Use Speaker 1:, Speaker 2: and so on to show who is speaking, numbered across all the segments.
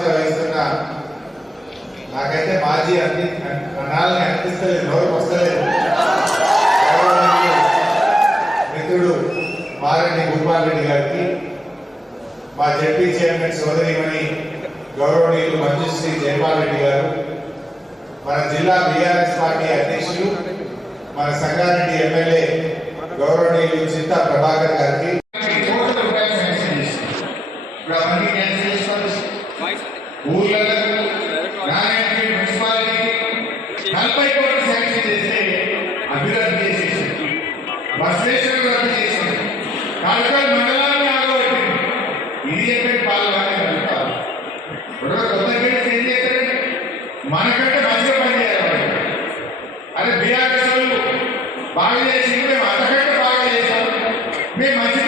Speaker 1: బాధ్యత వహిస్తున్నా నాకైతే మాజీ అన్ని ప్రణాళిని అనిపిస్తలేదు నోరు వస్తలేదు. మిత్రుడు మారెడ్డి గోపాల్ గారికి మా జడ్పీ చైర్మన్ సోదరిమణి గౌరవనీయులు మంజుశ్రీ జయపాల్ రెడ్డి గారు మన జిల్లా బీఆర్ఎస్ పార్టీ అధ్యక్షులు మన సంగారెడ్డి ఎమ్మెల్యే గౌరవనీయులు చింతా ప్రభాకర్ గారికి బసవేశ్వరం రద్దు చేసింది కాళికాయ మండలాన్ని ఆగబట్టింది ఇది ఎక్కడి పాలు కాదు కొత్తపేట ఏం చేశారంటే మనకంటే మంచిగా పనిచేయాలి అరే బీఆర్ఎస్ వాళ్ళు బాగా చేసి మేము అంతకంటే బాగా చేశాం మేము మంచి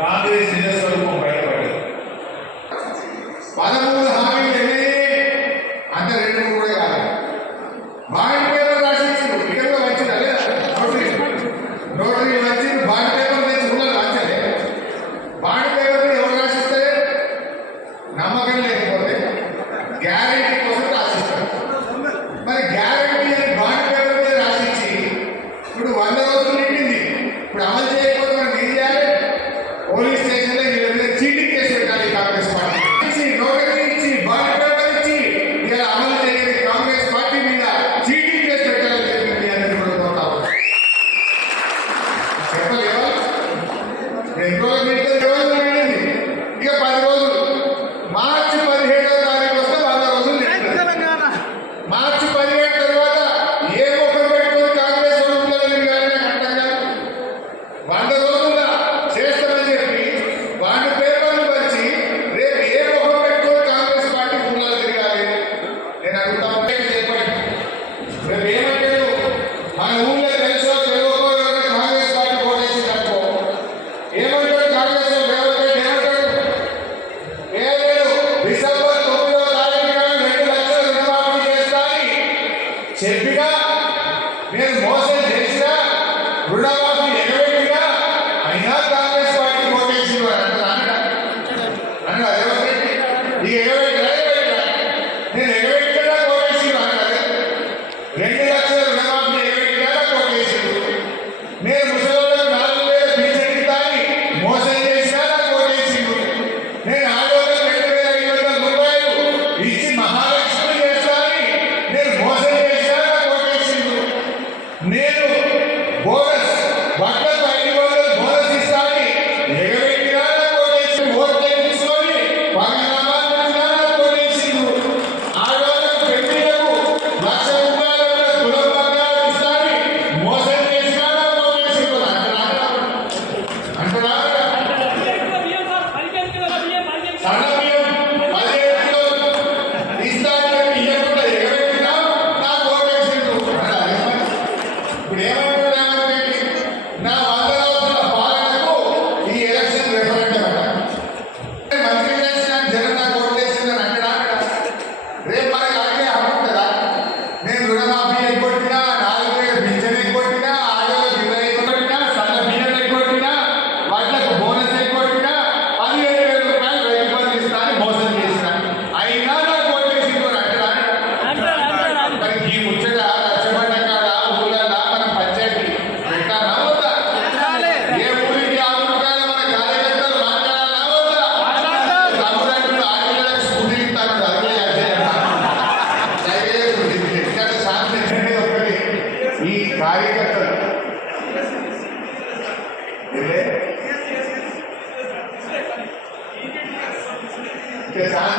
Speaker 1: కాంగ్రెస్ నిజ స్వరూపం పదమూడు హామీలు ఎన్ని అంటే రెండు మూడే కాదు. బాండ్ పేపర్ వచ్చిందా? లేదా? నోటరీ బాండ్ పేపర్ తెచ్చి కూడా బాండ్ పేపర్ ఎవరు రాసిస్తే నమ్మకం లేకపోతే గ్యారెంటీ కోసం రాసిస్తారు. మరి గ్యారెంటీ బాండ్ పేపర్ మీద రాసిచ్చి ఇప్పుడు వంద రోజులు నిండింది. ఇప్పుడు అమలు Por ese Mesmo nós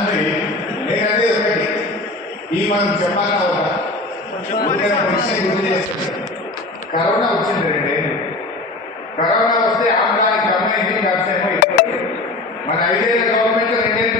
Speaker 1: అని నేనంటే ఒకటి. ఈ మనం చెప్పాలి అవుతా విషయం గుర్తు చేస్తాను కరోనా వచ్చింది రెండు. కరోనా వస్తే ఆంధ్రానికి అమ్మాయి కలిసేమో మన ఐదేళ్ళ గవర్నమెంట్ రెండేళ్ళు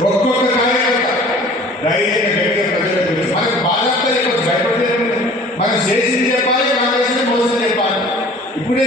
Speaker 1: ఒక్కొక్క కార్యకర్త ధైర్యంగా గట్టిగా ప్రజలకు మనకు బాధ్యత భయపడలేదు మనం చేసింది చెప్పాలి కాంగ్రెస్ మోసం చెప్పాలి. ఇప్పుడే